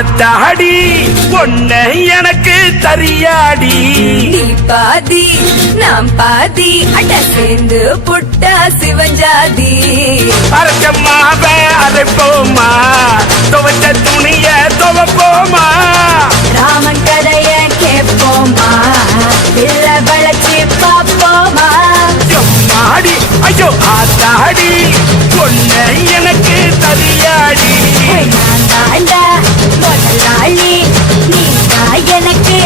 ஆத்தாடி பொண்ண எனக்கு தரியாடி நீ பாதி நாம் பாதி அட சேர்ந்து புட்டா சிவஞ்சாதி அரக்கம்மாவ அரைப்போமா துவச்ச துணிய துவப்போமா ராமன் கதைய கேட்போமா இல்ல வளர்ச்சி பாப்போமா எம்மாடி ஐயோ ஆத்தாடி பொண்ண எனக்கு தரியாடி நான் தாண்டா முதலாளி நீ தான் எனக்கு